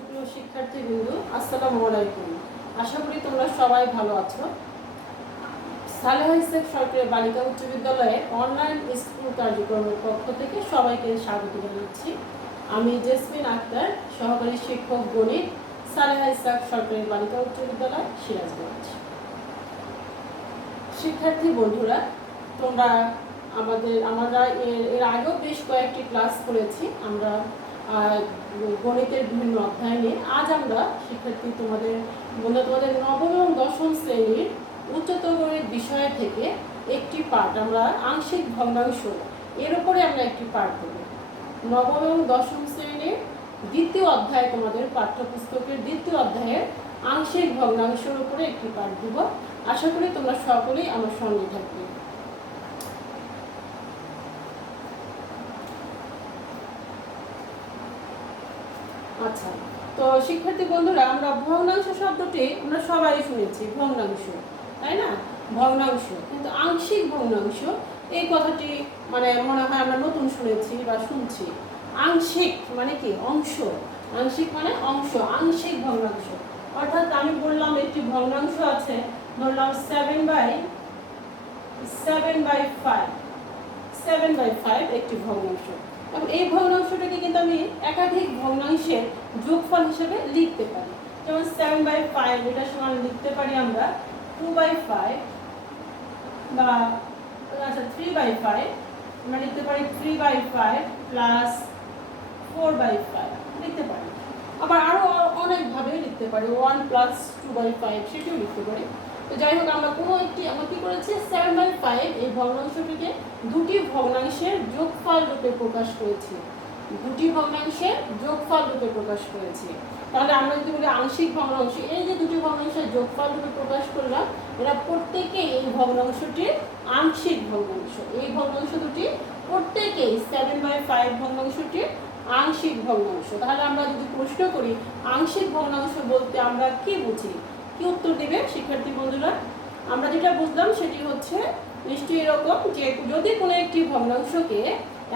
সুপ্রিয় শিক্ষার্থীবৃন্দ, আসসালামু আলাইকুম। আশা করি তোমরা সবাই ভালো আছো। সালেহা ইসলাম সরকারি বালিকা উচ্চ বিদ্যালয়ে অনলাইন স্কুল কার্যক্রমের পক্ষ থেকে সবাইকে স্বাগত জানাচ্ছি। আমি জেসমিন আক্তার, সহকারী শিক্ষক গণিত, সালেহা ইসলাম সরকারি বালিকা উচ্চ বিদ্যালয়, সিরাজগঞ্জ। শিক্ষার্থী বন্ধুরা, তোমরা আমরা এর আগেও বেশ কয়েকটি ক্লাস করেছি আমরা গণিতের বিভিন্ন অধ্যায় নিয়ে। আজ আমরা শিক্ষার্থী তোমাদের নবম এবং দশম শ্রেণীর উচ্চতর গণিত বিষয় থেকে একটি পাঠ, আমরা আংশিক ভগ্নাংশ, এর উপরে আমরা একটি পাঠ দেব। নবম এবং দশম শ্রেণীর দ্বিতীয় অধ্যায়, তোমাদের পাঠ্যপুস্তকের দ্বিতীয় অধ্যায়ের আংশিক ভগ্নাংশের উপরে একটি পাঠ দেব। আশা করি তোমরা সকলেই আমার সঙ্গে থাকবে। আচ্ছা, তো শিক্ষার্থী বন্ধুরা, আমরা ভগ্নাংশ শব্দটি আমরা সবাই শুনেছি, ভগ্নাংশ, তাই না? ভগ্নাংশ, কিন্তু আংশিক ভগ্নাংশ এই কথাটি মনে হয় আমরা নতুন শুনেছি বা শুনছি। আংশিক মানে কি? অংশ। আংশিক মানে অংশ, আংশিক ভগ্নাংশ। অর্থাৎ আমি বললাম একটি ভগ্নাংশ আছে, ধরলাম 7/5 একটি ভগ্নাংশ। এবং এই ভগ্নাংশটাকে কিন্তু আমি একাধিক ভগ্নাংশের যোগফল হিসেবে লিখতে পারি। যেমন 7/5 এটা সমান লিখতে পারি আমরা 2/5, বা 3/5 আমরা লিখতে পারি 3/5 প্লাস 4/5 লিখতে পারি। আবার আরো অনেকভাবে লিখতে পারি, 1 প্লাস 2/5 সেটিও লিখতে পারি। তো যাই হোক, আমরা কি করেছি, 7/5 এই ভগ্নাংশটিকে দুটি ভগ্নাংশের যোগফল রূপে প্রকাশ করেছি। তাহলে আমরা যদি বলি আংশিক ভগ্নাংশ, এই যে দুটি ভগ্নাংশের যোগফল রূপে প্রকাশ করলাম, এরা প্রত্যেকেই এই ভগ্নাংশটির আংশিক ভগ্নাংশ। এই ভগ্নাংশ দুটি প্রত্যেকেই 7/5 ভগ্নাংশটির আংশিক ভগ্নাংশ। তাহলে আমরা যদি প্রশ্ন করি আংশিক ভগ্নাংশ বলতে আমরা কি বুঝি, কি উত্তর দেবে শিক্ষার্থী বন্ধুরা? আমরা যেটা বুঝলাম সেটি হচ্ছে নিশ্চয়ই এরকম যে যদি কোনো একটি ভগ্নাংশকে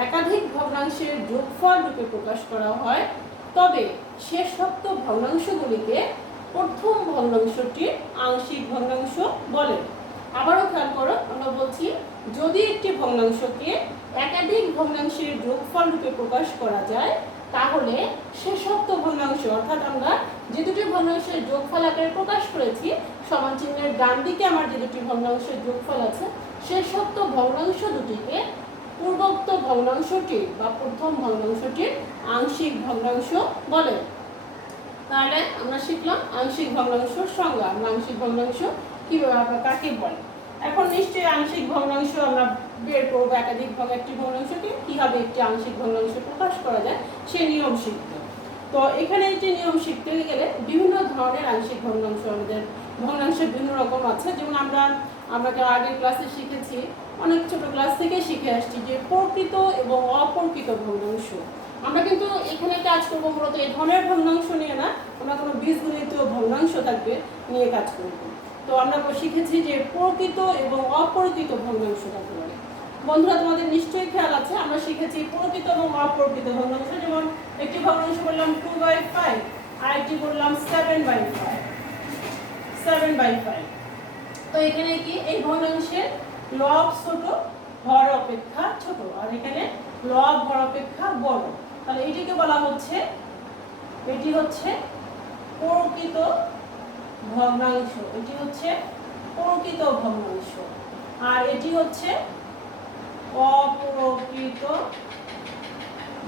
একাধিক ভগ্নাংশের যোগফল রূপে প্রকাশ করা হয়, তবে শেষোক্ত ভগ্নাংশগুলিকে প্রথম ভগ্নাংশটির আংশিক ভগ্নাংশ বলে। আবারও খেয়াল করো, আমরা বলছি যদি একটি ভগ্নাংশকে একাধিক ভগ্নাংশের যোগফল রূপে প্রকাশ করা যায়, তাহলে শেষোক্ত ভগ্নাংশ, অর্থাৎ আমরা যে দুটি ভগ্নাংশের যোগফল আকারে প্রকাশ করেছি, সমান চিহ্নের ডান দিকে আমার যে দুটি ভগ্নাংশের যোগফল আছে, শেষোক্ত ভগ্নাংশ দুটিকে পূর্বোক্ত ভগ্নাংশটি বা প্রথম ভগ্নাংশটির আংশিক ভগ্নাংশ বলে। তাহলে আমরা শিখলাম আংশিক ভগ্নাংশের সংজ্ঞা, আংশিক ভগ্নাংশ কিভাবে কাকে বলে। এখন নিশ্চয়ই আংশিক ভগ্নাংশ আমরা বের করবো, একাধিক একটি ভগ্নাংশকে কিভাবে একটি আংশিক ভগ্নাংশ প্রকাশ করা যায় সেই নিয়ম শিখতে। তো এখানে একটি নিয়ম শিখতে গেলে বিভিন্ন ধরনের আংশিক ভগ্নাংশ, আমাদের ভগ্নাংশের বিভিন্ন রকম আছে। যেমন আমরা আগের ক্লাসে শিখেছি, অনেক ছোট ক্লাস থেকে শিখে আসছি যে প্রকৃত এবং অপ্রকৃত ভগ্নাংশ। আমরা কিন্তু এখানে কাজ করবো মূলত এই ধরনের ভগ্নাংশ নিয়ে না, আমরা কোনো বীজগণিত ভগ্নাংশ থাকবে নিয়ে কাজ করব। তো আমরা শিখেছি যে প্রকৃত এবং অপ্রকৃত ভগ্নাংশ কাকে বলে। বন্ধুরা, তোমাদের নিশ্চয়ই খেয়াল আছে, আমরা শিখেছি প্রকৃত এবং অপ্রকৃত ভগ্নাংশ। যেমন একটি ভগ্নাংশ বললাম 2/5, আর একটি বললাম 7/5। তো এখানে কি এই ভগ্নাংশের লব ছোট, হর অপেক্ষা ছোট, আর এখানে লব হর অপেক্ষা বড়। তাহলে এটিকে বলা হচ্ছে, এটি হচ্ছে প্রকৃত ভগ্নাংশ, এটি হচ্ছে প্রকৃত ভগ্নাংশ, আর এটি হচ্ছে অপ্রকৃত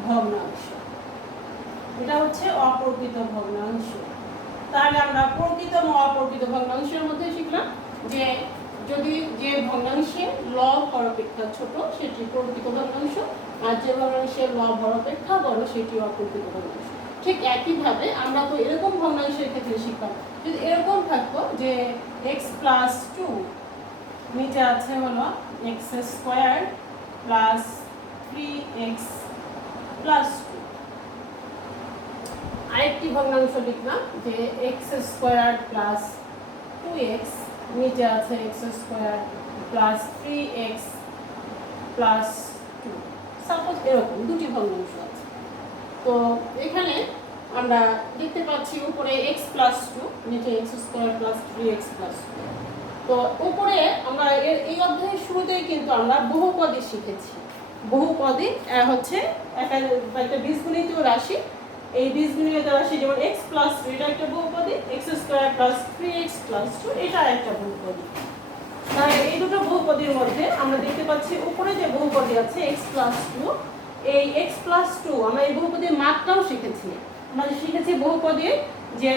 ভগ্নাংশ। এটা হচ্ছে অপ্রকৃত ভগ্নাংশ। তাহলে আমরা প্রকৃত এবং অপ্রকৃত ভগ্নাংশের মধ্যে শিখলাম যে যদি যে ভগ্নাংশের লব হর অপেক্ষা ছোট সেটি প্রকৃত ভগ্নাংশ, আর যে ভগ্নাংশের লব হর অপেক্ষা বড় সেটি অপ্রকৃত ভগ্নাংশ। ঠিক একইভাবে আমরা তো এরকম ভগ্নাংশের ক্ষেত্রে শিখলাম, যদি এরকম থাকতো যে x+2, নিচে আছে হলো x² প্লাস 3x+2। আরেকটি ভগ্নাংশ লিখলাম যে x² প্লাস 2x, নিচে আছে x² প্লাস 3x+2। সাপোজ এরকম দুটি ভগ্নাংশ আছে। তো এখানে আমরা দেখতে পাচ্ছি উপরে x প্লাস 2, নিচে x square plus 3x plus 2। তো উপরে আমরা এই অধ্যায়ের শুরুতেই কিন্তু আমরা বহুপদী শিখেছি। বহুপদী হচ্ছে একটা বীজগণিত রাশি। এই বীজগণিত রাশি যেমন x প্লাস 3 এটা একটা বহুপদী, x square plus 3x plus 2 এটা একটা বহুপদী। তাই এই দুটো বহুপদীর মধ্যে আমরা দেখতে পাচ্ছি উপরে যে বহুপদী আছে x প্লাস 2, এই x প্লাস 2 আমরা এই বহুপদীর মাত্রাও শিখেছি। আমরা শিখেছি বহুপদীর যে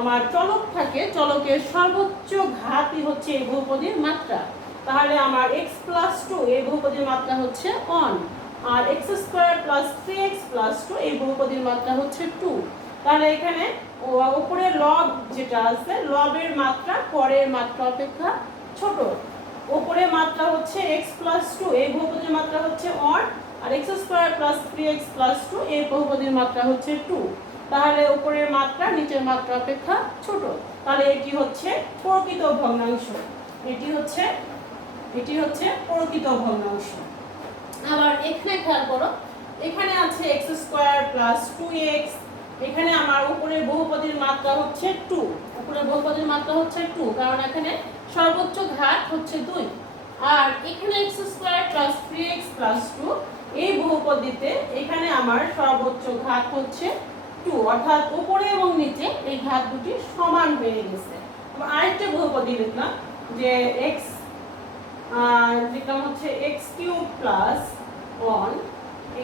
আমার চলক থাকে, চলকের সর্বোচ্চ ঘাতই হচ্ছে এই বহুপদীর মাত্রা। তাহলে আমার x প্লাস 2 এই বহুপদীর মাত্রা হচ্ছে 1, আর x square plus 3x plus 2 এই বহুপদীর মাত্রা হচ্ছে 2। তাহলে এখানে উপরে লব যেটা আছে, লবের মাত্রা পরের মাত্রা অপেক্ষা ছোট। উপরে মাত্রা হচ্ছে x প্লাস 2 এই বহুপদীর মাত্রা হচ্ছে 1, আর x square plus 3x plus 2 এই বহুপদীর মাত্রা হচ্ছে 2। তাহলে উপরের মাত্রা নিচের মাত্রা অপেক্ষা ছোট। তাহলে এটি হচ্ছে প্রকৃত ভগ্নাংশ। এটি হচ্ছে প্রকৃত ভগ্নাংশ। আবার এখানে খেয়াল করো, এখানে আছে x স্কয়ার প্লাস 2x, এখানে আমার উপরের বহুপদীর মাত্রা হচ্ছে 2, উপরের বহুপদীর মাত্রা হচ্ছে 2 কারণ এখানে সর্বোচ্চ ঘাত হচ্ছে 2। আর এখানে x square plus 3x plus 2 এই বহুপদীতে এখানে আমার সর্বোচ্চ ঘাত হচ্ছে 2, অর্থাৎ উপরে এবং নিচে এই ঘাত দুটি সমান হয়ে গেছে। আরেকটা বহুপদী লিখলাম যে লিখলাম হচ্ছে x cube plus 1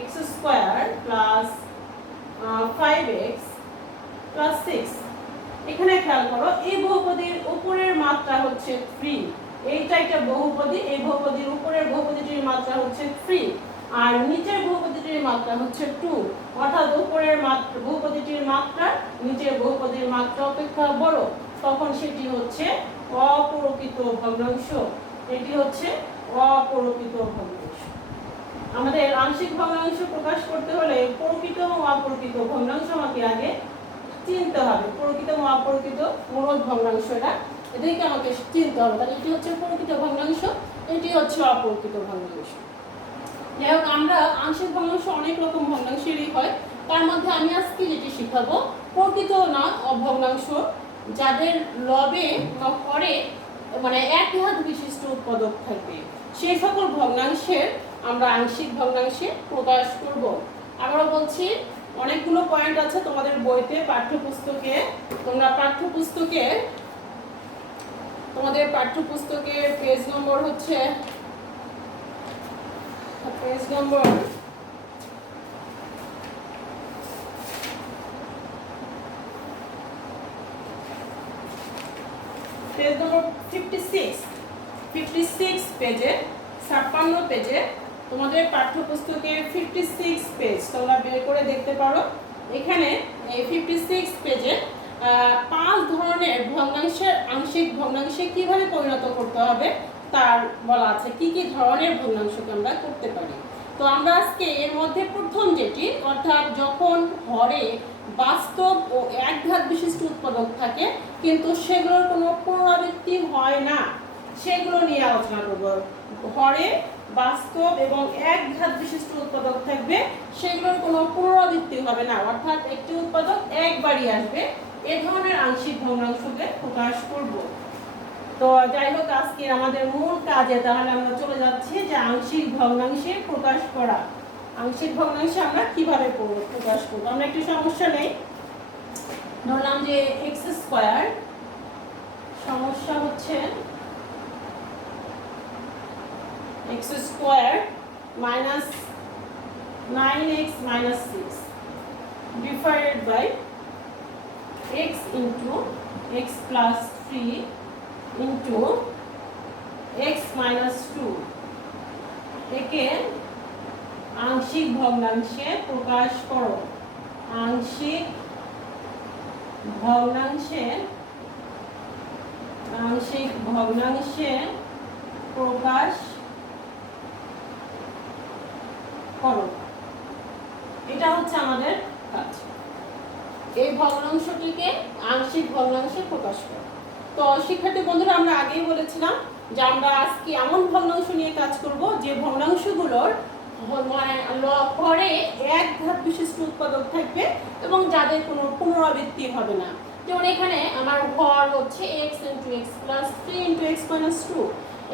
x square plus 5x plus 6। এখানে খেয়াল করো এই বহুপদীর উপরের মাত্রা হচ্ছে 3, এইটা একটা বহুপদী, এই বহুপদীর উপরের বহুপদীটির মাত্রা হচ্ছে 3 আর নিচের বহুপদীটির মাত্রা হচ্ছে 2, অর্থাৎ উপরের বহুপদীটির মাত্রা নিচের বহুপদীর মাত্রা অপেক্ষা বড়, তখন সেটি হচ্ছে অপ্রকৃত ভগ্নাংশ। এটি হচ্ছে অপ্রকৃত ভগ্নাংশ। আমাদের আংশিক ভগ্নাংশ প্রকাশ করতে হলে প্রকৃত ও অপ্রকৃত ভগ্নাংশ আমাকে আগে চিনতে হবে। প্রকৃত ও অপ্রকৃত মূলদ ভগ্নাংশ এদেরকে আমাকে চিনতে হবে। তাহলে এটি হচ্ছে প্রকৃত ভগ্নাংশ, এটি হচ্ছে অপ্রকৃত ভগ্নাংশ। যাই হোক, আমরা আংশিক ভগ্নাংশ অনেক রকম ভগ্নাংশেরই হয়, তার মধ্যে আমি আজকে যেটি শিখাবো প্রকৃত না ভগ্নাংশ, যাদের লবে বা হরে মানে এক ঘাত বিশিষ্ট উৎপাদক থাকবে, সেই সকল ভগ্নাংশের আমরা আংশিক ভগ্নাংশে প্রকাশ করব। আমরা বলছি অনেকগুলো পয়েন্ট আছে তোমাদের বইতে, পাঠ্যপুস্তকে। তোমাদের পাঠ্যপুস্তকের পেজ নম্বর হচ্ছে পেজ নম্বর 56 পেজে, 56 পেজে তোমাদের পাঠ্যপুস্তকের 56 পেজ তোমরা বের করে দেখতে পারো। এখানে এই 56 পেজে 5 ধরনের ভগ্নাংশের আংশিক ভগ্নাংশে কিভাবে পরিণত করতে হবে তার বলা আছে, কি কি ধরনের ভগ্নাংশকে আমরা করতে পারি। তো আমরা আজকে এর মধ্যে প্রথম যেটি, অর্থাৎ যখন হরে বাস্তব ও এক ঘাত বিশিষ্ট উৎপাদক থাকে কিন্তু সেগুলোর কোনো পুনরাবৃত্তি হয় না, সেগুলো নিয়ে আলোচনা করব। হরে বাস্তব এবং এক ঘাত বিশিষ্ট উৎপাদক থাকবে, সেগুলোর কোনো পুনরাবৃত্তি হবে না, অর্থাৎ একটি উৎপাদক একবারই আসবে, এ ধরনের আংশিক ভগ্নাংশকে প্রকাশ করব। তো যাই হোক, আজকে আমাদের মূল কাজে তাহলে আমরা চলে যাচ্ছি যে আংশিক ভগ্নাংশে প্রকাশ করা। আংশিক ভগ্নাংশে আমরা কিভাবে প্রকাশ করব। আমরা একটি সমস্যা নেই, ধরলাম যে x স্কয়ার, সমস্যা হচ্ছে x square minus 9x minus 6 divided by x into x plus 3 into x minus 2, একে আংশিক ভগ্নাংশে প্রকাশ করো। আংশিক ভগ্নাংশে প্রকাশ করো, এটা হচ্ছে আমাদের কাজ। এই ভগ্নাংশটিকে আংশিক ভগ্নাংশে প্রকাশ করো। তো শিক্ষার্থী বন্ধুরা, আমরা আগেই বলেছিলাম যে আমরা আজকে এমন ভগ্নাংশ নিয়ে কাজ করব যে ভগ্নাংশগুলোর হরে এক ধাপ বিশিষ্ট উৎপাদক থাকবে এবং যাদের কোনো পুনরাবৃত্তি হবে না। যেমন এখানে আমার হর হচ্ছে x × x + 3 × x - 2।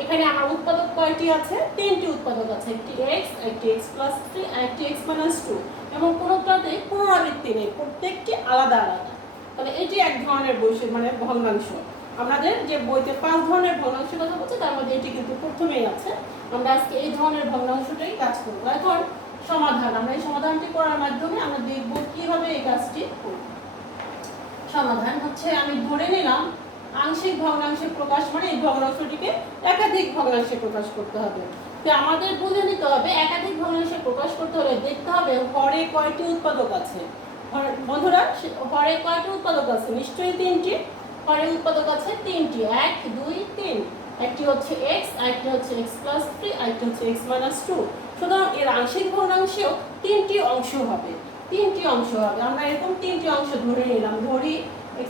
এখানে আমার উৎপাদক কয়টি আছে? 3টি উৎপাদক আছে, একটি x, একটি x + 3 আর একটি x - 2, এবং কোনোটাতে পুনরাবৃত্তি নেই, প্রত্যেকটি আলাদা আলাদা। তাহলে এটি এক ধরনের বৈশিষ্ট্য, মানে ভগ্নাংশ। আমাদের যে বইতে 5 ধরনের ভগ্নাংশের কথা বলছে তার মধ্যে এটি কিন্তু প্রথমেই আছে। আমরা আজকে এই ধরনের ভগ্নাংশটাই কাজ করব। এখন সমাধান, আমরা এই সমাধানটি করার মাধ্যমে আমরা দেখব কিভাবে এই কাজটি করব। সমাধান হচ্ছে, আমি ধরে নিলাম আংশিক ভগ্নাংশে প্রকাশ মানে এই ভগ্নাংশটিকে একাধিক ভগ্নাংশে প্রকাশ করতে হবে। তো আমাদের বুঝে নিতে হবে একাধিক ভগ্নাংশে প্রকাশ করতে হলে দেখতে হবে হরে কয়টি উৎপাদক আছে। বন্ধুরা, হরে কয়টি উৎপাদক আছে? নিশ্চয়ই 3টি। হরে উৎপাদক আছে 3টি, 1 2 3। একটি হচ্ছে x, আরেকটি হচ্ছে x + 3, আরেকটি হচ্ছে x - 2। সুতরাং এর আংশিক ভগ্নাংশেও 3টি অংশ হবে, 3টি অংশ হবে। আমরা এরকম 3টি অংশ ধরে নিলাম। ধরি x²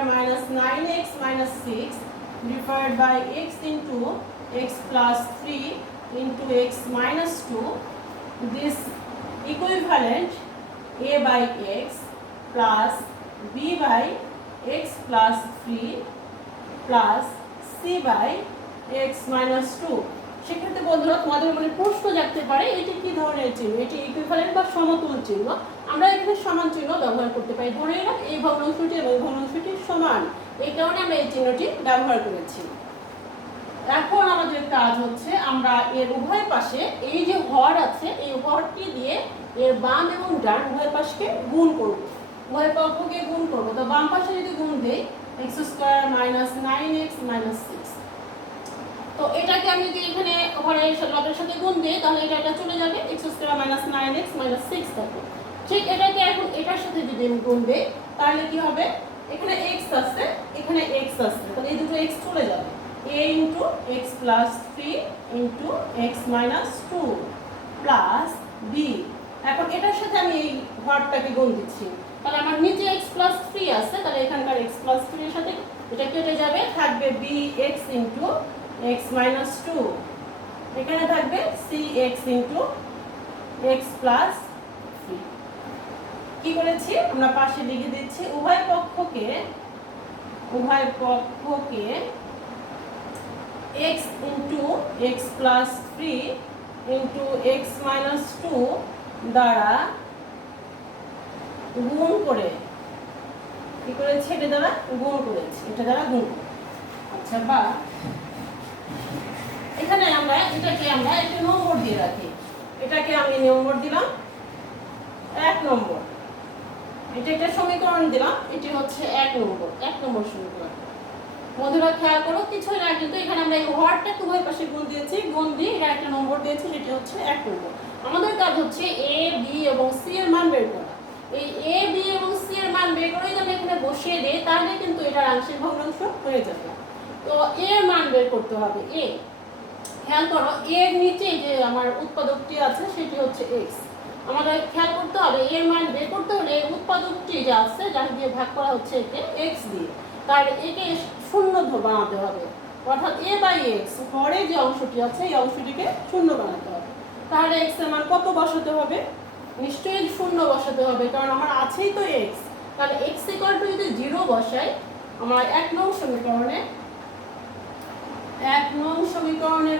- 9x - 6 divided by x × x + 3 × x - 2. This equivalent a/x plus b/x + 3 plus c/x - 2। সেক্ষেত্রে বন্ধুরা তোমাদের মনে প্রশ্ন জাগতে পারে এটি কি ধরনের চিহ্ন? এটি ইকুইভ্যালেন্ট বা সমতুল চিহ্ন। আমরা এখানে সমান চিহ্ন ব্যবহার করতে পারি। ধরে নিলাম এই ভগ্নাংশটি এবং এই ভগ্নাংশটি সমান, এই কারণে আমরা এই চিহ্নটি ব্যবহার করেছি। এখন আমাদের কাজ হচ্ছে আমরা এর উভয় পাশে এই যে হর আছে এই হরটি দিয়ে এর বাম এবং ডান উভয় পাশকে গুণ করব, উভয় পক্ষকে গুণ করব। তো বাম পাশে যদি গুণ দেই x² - 9x - 6, তো এটাকে আমি যদি এখানে হরের লবের সাথে গুণ দিই তাহলে এটা চলে যাবে, x² - 9x - 6 থাকবে। ঠিক এটাকে এখন এটার সাথে যদি আমি গুণ দিই তাহলে কি হবে? এখানে x আছে, এখানে x আছে, তাহলে এই দুটো x চলে যাবে। a × x + 3 × x - 2 plus b। এখন এটার সাথে আমি এই হরটাকে গুণ দিচ্ছি, তাহলে আমার নিচে x + 3 আছে, তাহলে এখানকার x + 3 এর সাথে এটা কেটে যাবে, থাকবে bx × x - 2, এখানে থাকবে cx × x + 3। কি করেছি আমরা পাশে লিখে দিচ্ছি উভয় পক্ষকে x × x + 3 × x - 2 দ্বারা গুণ করে, কি করেছি? এটা দ্বারা গুণ করেছি, এটা দ্বারা গুণ। আচ্ছা, বা এখানে এটাকে আমরা একটা নম্বর দিয়ে রাখি। এটাকে আমি নম্বর দিলাম 1 নম্বর। এটা একটা সমীকরণ দিলাম, এটি হচ্ছে 1 নম্বর সমীকরণ। বন্ধুরা খেয়াল করো, কিছুই না, কিন্তু এখানে আমরা এই হরটাকে উভয় পাশে গুণ দিয়েছি, গুণ দিয়ে এটা একটা নম্বর দিয়েছি, সেটি হচ্ছে 1 নম্বর। আমাদের কাজ হচ্ছে a, b এবং c এর মান বের করা। এই a, b এবং c এর মান বের করে যদি এখানে বসিয়ে দেই তাহলে কিন্তু এটার আংশিক ভগ্নাংশ হয়ে যাবে। তো a এর মান বের করতে হবে। a, খেয়াল করো, a এর নিচে যে আমার উৎপাদকটি আছে সেটি হচ্ছে x। আমাদের খেয়াল করতে হবে এর মান বের করতে হলে উৎপাদকটি যা আছে, যা দিয়ে ভাগ করা হচ্ছে একে x দিয়ে, তার একে শূন্য বানাতে হবে, অর্থাৎ a/x পরে যে অংশটি আছে এই অংশটিকে শূন্য বানাতে হবে। তাহলে x এর মান কত বসাতে হবে? নিশ্চয়ই শূন্য বসাতে হবে, কারণ আমার আছেই তো x। তাহলে x = যদি 0 বসাই, আমার 1 নং সমীকরণের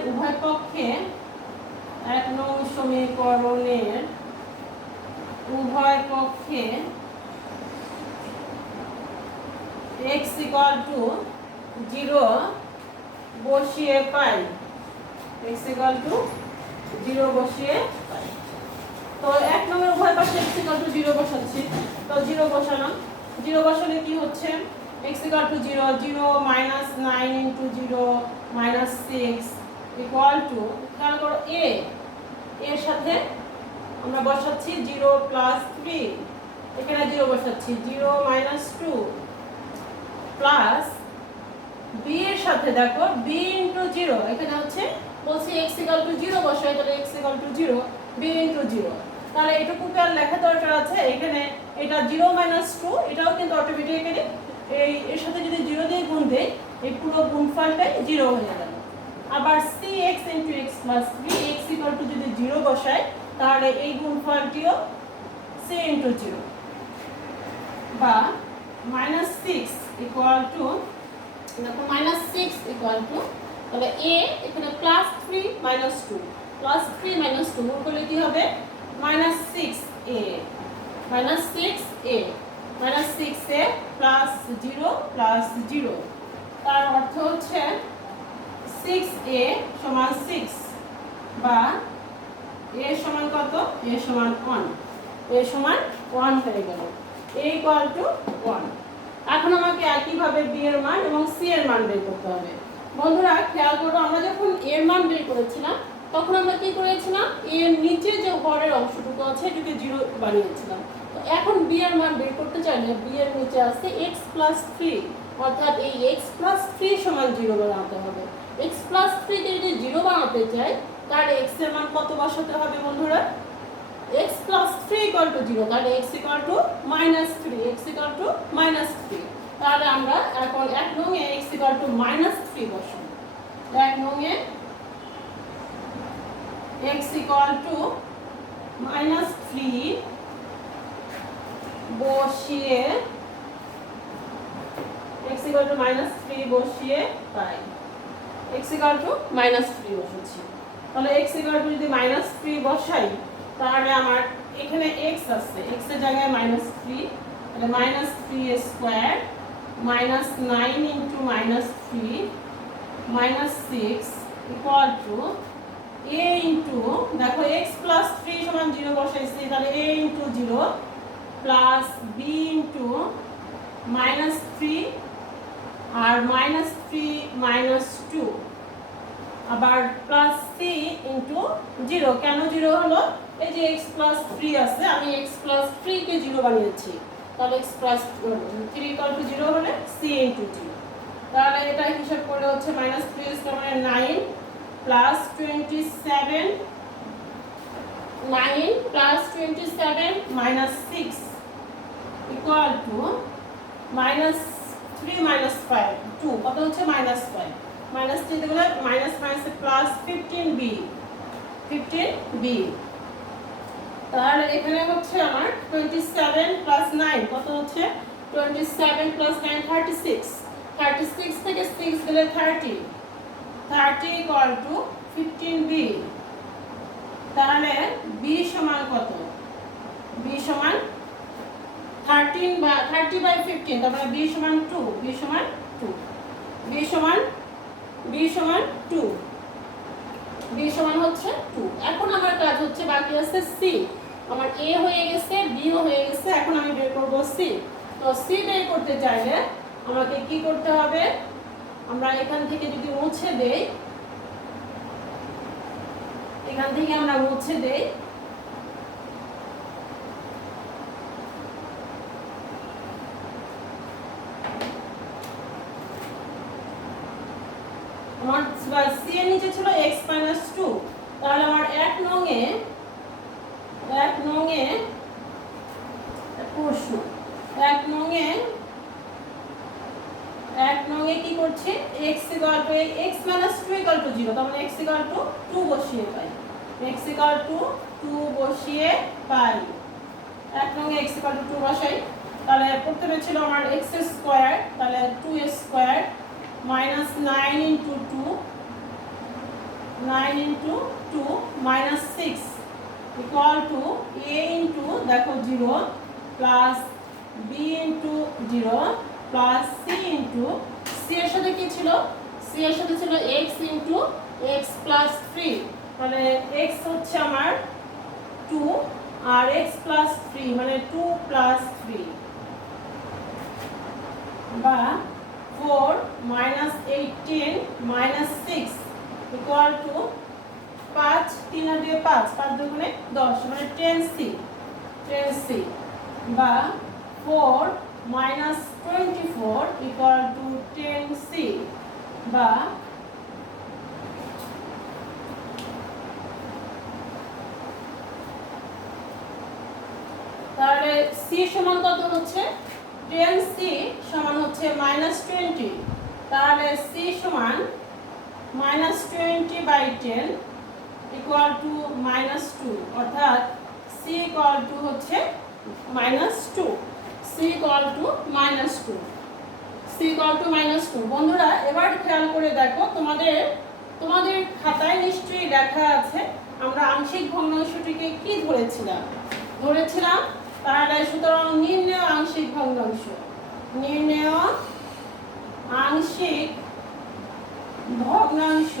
উভয় পক্ষে x = 0 বসিয়ে পাই, x = 0 বসিয়ে পাই। তো 1 নম্বরের উভয় পাশে x = 0 বসাচ্ছি, তো 0 বসালাম। 0 বসালে কি হচ্ছে? x = 0, 0 - 9 × 0 - 6 = খেয়াল করো a এর সাথে আমরা বসাচ্ছি 0 + 3, এখানে 0 বসাচ্ছি, 0 - 2 প্লাস b এর সাথে দেখো b × 0, এখানে হচ্ছে বলছি x = 0 বসাই, তাহলে x = 0, b × 0। তাহলে এটুকু কি আর লেখা দরকার আছে? এখানে এটা 0 - 2, এটাও কিন্তু অটোমেটিক্যালি এর সাথে যদি 0 দিয়ে গুণ দেই এই পুরো গুণফলটাই 0 হয়ে গেল। আবার cx into x plus 3 x equal to যদি 0 বসাই তাহলে এই গুণফলটিও c into 0 বা -6 equal to দেখো -6 equal to তাহলে a এখানে +3 -2 +3 -2 গুণ করলে কি হবে -6a -6a -6a +0 +0 তার অর্থ হচ্ছে 6a সমান 6 বা a সমান কত a সমান 1 a সমান 1 হয়ে গেল a equal to 1 এখন আমাকে একইভাবে b এর মান এবং c এর মান বের করতে হবে বন্ধুরা খেয়াল করো আমরা যখন এর মান বের করেছিলাম তখন আমরা কি করেছিলাম এর নিচে যে হরের অংশটুকু আছে এটাকে 0 বানিয়েছিলাম তো এখন b এর মান বের করতে চাইলে b এর নিচে আছে x + 3 অর্থাৎ এই x + 3 সমান 0 বানাতে হবে x + 3 কে যদি 0 বানাতে চাই তাহলে x এর মান কত বসাতে হবে বন্ধুরা x + 3 = 0 তাহলে x = -3 x = -3 তাহলে আমরা এখন এক নং এ x = -3 বসাবো এক নং এ x = -3 বসিয়ে x = -3 বসিয়ে পাই x = -3 বসাচ্ছি তাহলে x = যদি -3 বসাই তাহলে আমার এখানে x আছে x এর জায়গায় -3 তাহলে -3 square -9 into -3 -6 equal to a into দেখো x + 3 সমান 0 বসাইছি তাহলে a into 0 plus b into -3 আর -3 -2 আবার প্লাস c into 0 কেন 0 হলো এই যে x + 3 আছে আমি x + 3 কে 0 বানিয়েছি তাহলে x + 3 = 0 হলে c into 0 তাহলে এটা হিসাব করলে হচ্ছে -3 মানে 9 plus 27 9 plus 27 minus 6 equal to minus 3 minus 5 2 কত হচ্ছে -5 minus 3 দিলে minus minus plus 15b 15b তাহলে এখানে হচ্ছে আমার 27 plus 9 কত হচ্ছে 27 plus 9 36 36 থেকে 6 দিলে 30 30 equal to 15b তাহলে b সমান কত b সমান 13 বা 30 বাই 15 তার মানে b সমান 2 b সমান 2 b সমান 2 b সমান হচ্ছে 2 এখন আমার কাজ হচ্ছে বাকি আছে c আমার a হয়ে গেছে b ও হয়ে গেছে এখন আমি বের করব c তো c বের করতে চাইলে আমাকে কি করতে হবে আমরা এখান থেকে যদি মুছে দেই এখান থেকে আমরা মুছে দেই আমার c এর নিচে ছিল x - 2 তাহলে আমার এক নং এ প্রশ্ন এক নং এ কি করছে x - 2 = 0 তার মানে x = 2 বসিয়ে পাই x = 2 বসিয়ে পাই এক নং এ x = 2 বসাই তাহলে প্রথমে ছিল আমার x² তাহলে 2² -9 into 2 9 into 2 -6 equal to a into দেখো 0 plus b into 0 plus c into c এর সাথে কি ছিল c এর সাথে ছিল x into x plus 3 মানে x হচ্ছে আমার 2 আর x plus 3 মানে 2 plus 3 বা 4 minus 18 minus 6 equal to 5 3 আর 2 5 5 দুগুণে 10 মানে 10c বা 4 minus 24 equal to 10c বা তাহলে c সমান কত হচ্ছে 10c সমান হচ্ছে -20 তাহলে c সমান -20/10 ইকুয়াল টু -2, অর্থাৎ c ইকুয়াল টু হচ্ছে -2, c equal to -2, c equal to -2। বন্ধুরা এবার খেয়াল করে দেখো, তোমাদের খাতায় নিশ্চয়ই লেখা আছে আমরা আংশিক ভগ্নাংশটিকে কি ধরেছিলাম। তাহলে সুতরাং নির্ণেয় আংশিক ভগ্নাংশ, নির্ণেয় আংশিক ভগ্নাংশ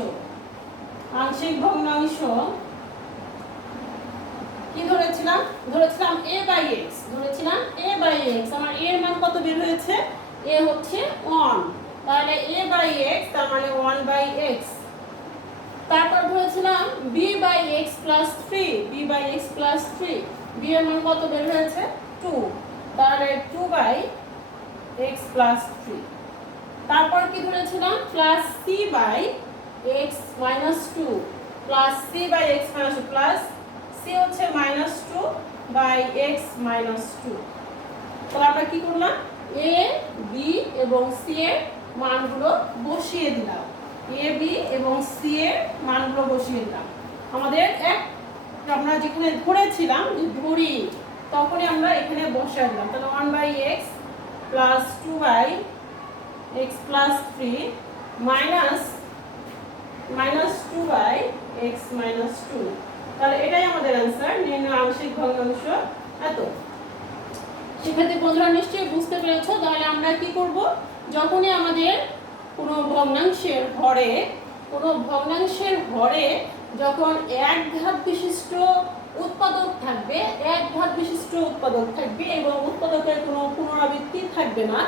কি ধরেছিলাম a/x। আমার a এর মান কত বের হয়েছে, a হচ্ছে 1, তাহলে a/x তার মানে 1/x। তারপর ধরেছিলাম b/x + 3, b এর মান কত বের হয়েছে 2, তাহলে 2/x + 3। তারপর কি ধরেছিলাম c/x - 2, c/x - 2, c হচ্ছে -2/x - 2। তাহলে আমরা কি করলাম, a b এবং c এর মানগুলো বসিয়ে দিলাম, আমাদের আমরা যেখানে ধরেছিলাম যে ধরি তখনই আমরা এখানে বসিয়ে দিলাম। তাহলে 1/x + 2/x + 3 -2/x - 2। তাহলে এটাই আমাদের অ্যান্সার, নির্ণয় আংশিক ভগ্নাংশ এত। শিক্ষার্থী বন্ধুরা নিশ্চয়ই বুঝতে পেরেছো। তাহলে আমরা কি করব, যখনই আমাদের কোনো ভগ্নাংশের হরে যখন এক ঘাত বিশিষ্ট উৎপাদক থাকবে এবং উৎপাদকের কোনো পুনরাবৃত্তি থাকবে না,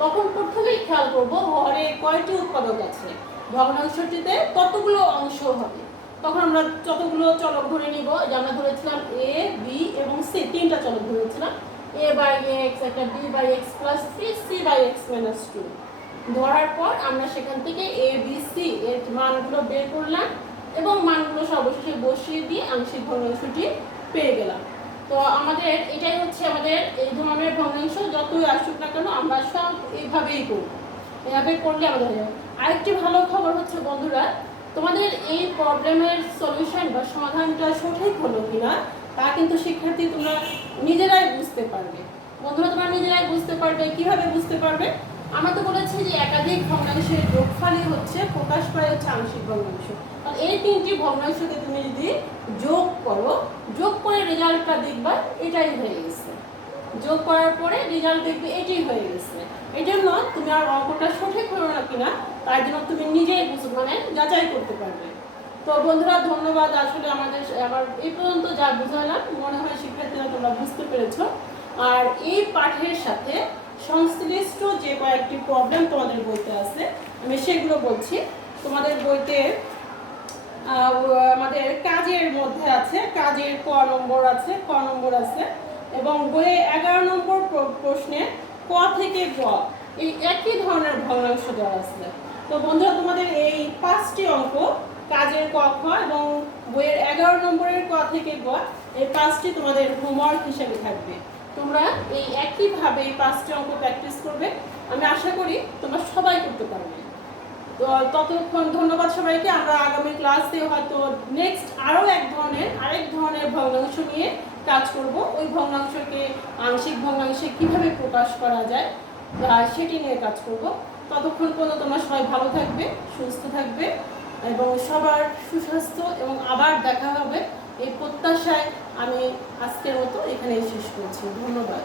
তখন প্রথমেই খেয়াল করব হরে কয়টি উৎপাদক আছে, ভগ্নাংশটিতে কতগুলো অংশ হবে। তখন আমরা যতগুলো চলক ধরে নিব, যে আমরা ধরেছিলাম a b এবং c, তিনটা চলক ধরেছিলাম, a/x, একটা b/x + 3, c/x - 2। ধরার পর আমরা সেখান থেকে a b c এর মানগুলো বের করলাম এবং মানগুলো সর্বশেষে বসিয়ে দিয়ে আংশিক ভগ্নাংশটি পেয়ে গেলাম। তো আমাদের এটাই হচ্ছে আমাদের এই ধরনের ভগ্নাংশ যতই আসুক না কেন আমরা সব এইভাবেই করব, এভাবে করলে আমাদের হয়ে যাবে। আরেকটি ভালো খবর হচ্ছে বন্ধুরা, তোমাদের এই প্রবলেমের সলিউশন বা সমাধানটা সঠিক হলো কিনা তা কিন্তু শিক্ষার্থী তোমরা নিজেরাই বুঝতে পারবে। বন্ধুরা তোমরা নিজেরাই বুঝতে পারবে। কিভাবে বুঝতে পারবে, আমরা তো বলেছি যে একাধিক ভগ্নাংশের যোগফলই হচ্ছে প্রকাশ পায় হচ্ছে আংশিক ভগ্নাংশ। আর এই তিনটি ভগ্নাংশকে তুমি যদি যোগ করে রেজাল্টটা দেখবা এটাই হয়ে গেছে, যোগ করার পরে রেজাল্ট দেখবে এটাই হয়ে গেছে। এই জন্য তুমি আর অঙ্কটা সঠিক হলো না কিনা তার জন্য তুমি নিজেই যাচাই করতে পারবে। তো বন্ধুরা ধন্যবাদ। আসলে আমার এই পর্যন্ত যা বুঝালাম মনে হয় শিক্ষার্থীরা তোমরা বুঝতে পেরেছো। আর এই পাঠের সাথে সংশ্লিষ্ট যে কয়েকটি প্রবলেম তোমাদের বইতে আছে আমি সেগুলো বলছি। তোমাদের বইতে আমাদের কাজের মধ্যে আছে, কাজের ক নম্বর আছে এবং বইয়ে 11 নম্বর প্রশ্নে ক থেকে গ এই একই ধরনের ভগ্নাংশ দেওয়া আছে। তো বন্ধুরা তোমাদের এই 5টি অঙ্ক কাজের ক খ এবং বইয়ের 11 নম্বরের ক থেকে গ এই 5টি তোমাদের হোমওয়ার্ক হিসেবে থাকবে। তোমরা এই একইভাবে এই 5টি অঙ্ক প্র্যাকটিস করবে, আমি আশা করি তোমরা সবাই করতে পারবে। তো ততক্ষণ ধন্যবাদ সবাইকে। আমরা আগামী ক্লাসে হয়তো নেক্সট আরেক ধরনের ভগ্নাংশ নিয়ে কাজ করব। ওই ভগ্নাংশকে আংশিক ভগ্নাংশে কিভাবে প্রকাশ করা যায় সেটি নিয়ে কাজ করব। ততক্ষণ পর্যন্ত তোমরা সবাই ভালো থাকবে, সুস্থ থাকবে এবং সবার সুস্বাস্থ্য এবং আবার দেখা হবে এই প্রত্যাশায় আমি আজকের মতো এখানেই শেষ করছি। ধন্যবাদ।